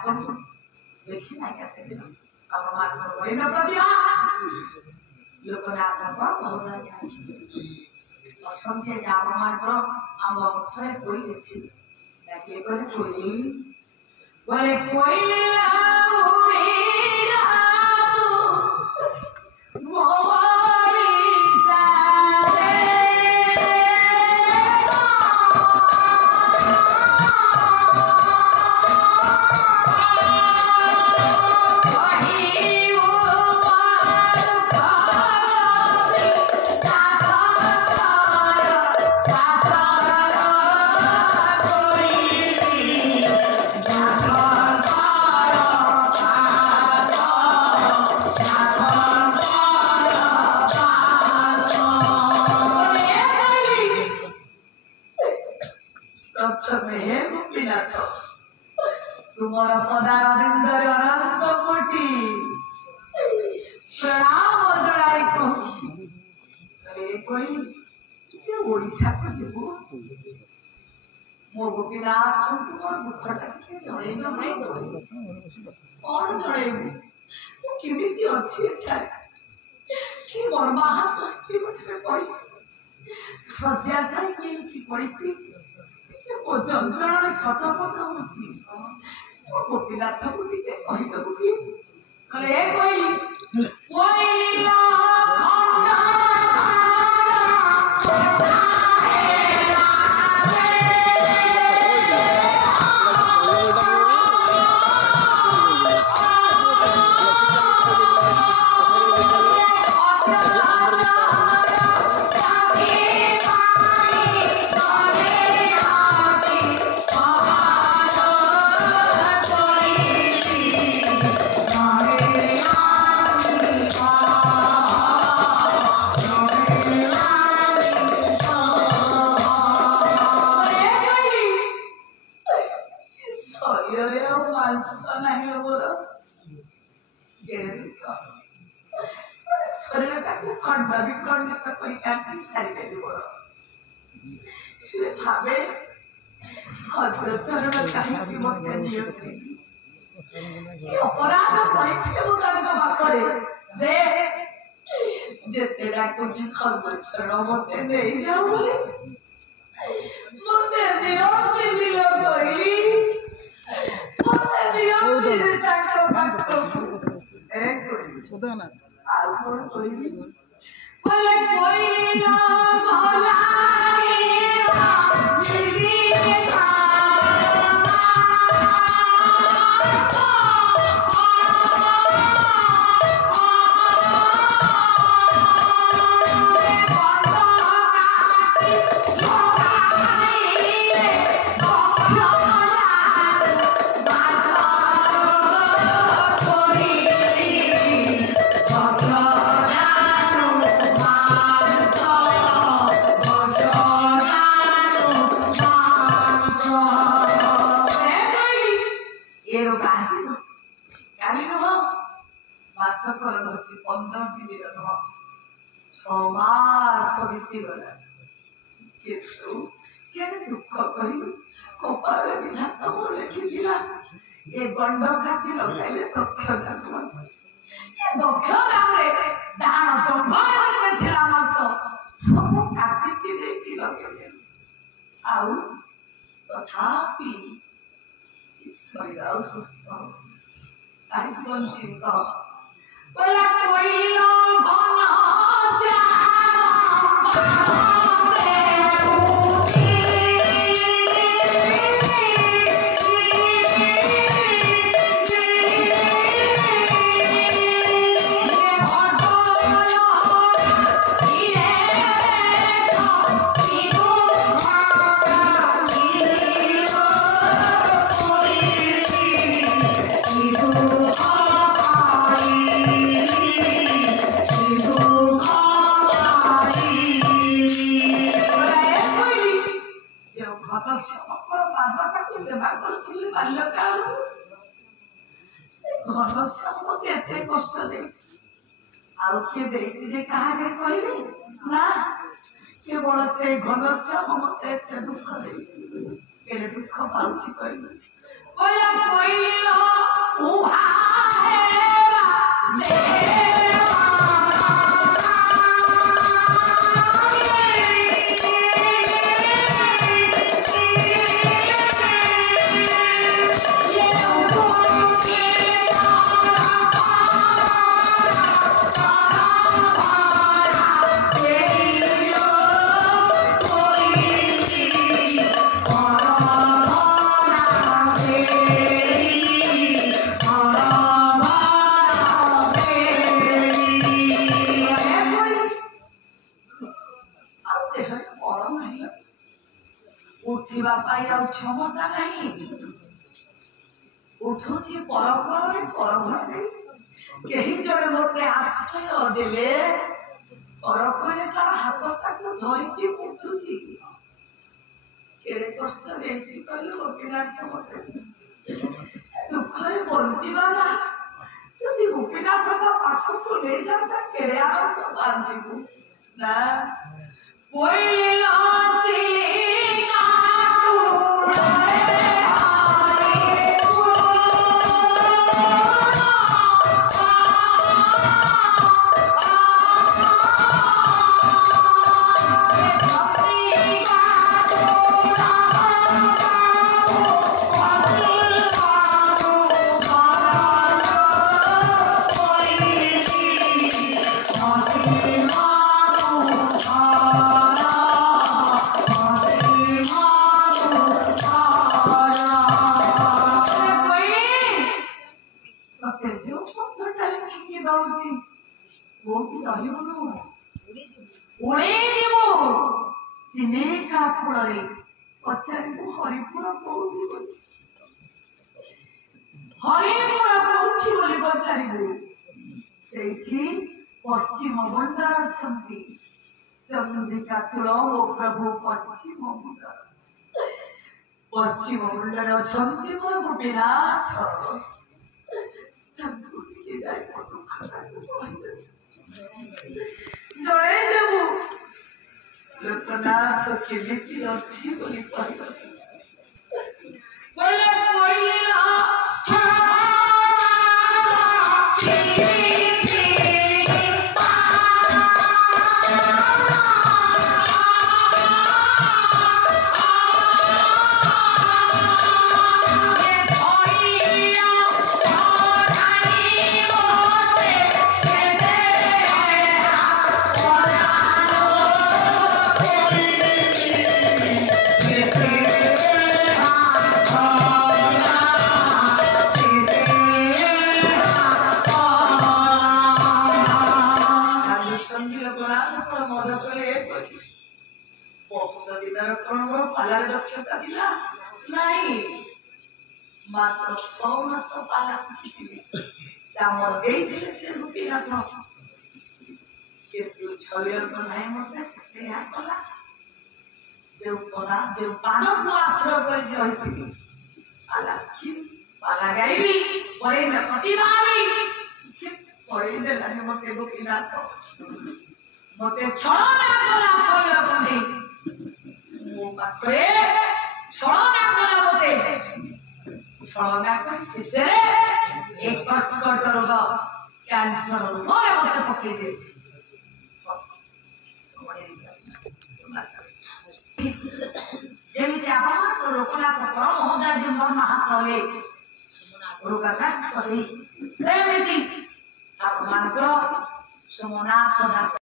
ଆପଣ ଦେଖି ନାହିଁ ଆସେ ଦିନ ଆପଣମାନଙ୍କର ବୈନ ପ୍ରତିଭା ଲୋକନାଥ ଅଛନ୍ତି ଆପଣମାନଙ୍କର ଆମ ପଛରେ କୋଇ ଅଛି କିଏ କହିଲେ କୋଇ ବୋଲେ କୋଇଲା ଉଡ଼ିଲା तुमर पदार बिंदर अनंत कोटि प्रणाम जड़ाई कोई ओडिशा को जीवु मो गोपीनाथ मोर दुखटा जड़े जड़े कौन जड़े केमिति अच्छी कि मोर बाहर कि पड़ी सज्जा साई कि पड़ी ओ जंत्रण छटपट होची गोपीनाथ को टिके कहिदबु कि कले कोई कोइला खंडा कोयला कोयला उभा हेरा देवा ये उठो के उठिबा पाई आ क्षमता नहीं उठुची परघरे परघरे केही जड़े मते आश्रय देले परघरे तार हाथटाକୁ धरिकी उठुची केरे कष्ट देछि कहले गोपीनाथ मते दुखरे बंचिबा ना जदि गोपीनाथ का पाखକୁ ले जाता केरे आरंभ बांधिबु ना कोइला चिलिका पश्चिम बंदर चंद्रिका चूल प्रभु पश्चिम बंदर अच्छी मो गोपीनाथ जय देवु लोकनाथ केमिति अच्छी बोली दक्षता दिला नहीं मात्र 6 मास पाला शिखिथिले चामल देइथिले से गोपीनाथ केतु छलियर बनाए मते से या कला जे पादक आश्रय कर रहिथिले पाला शिखि पाला गाइबी परे न प्रतिभावी परे देलानि मते गोपीनाथ मते छळना कला छलियर बने छलना कला बोते छलना कर शेषे एक कर्कट रोग कैंसर रोग मते पकई दे जेमिति आपण लोकनाथ कर महोदय मन महातले रोगग्रस्त करी सेमिति आपण सोमनाथ दास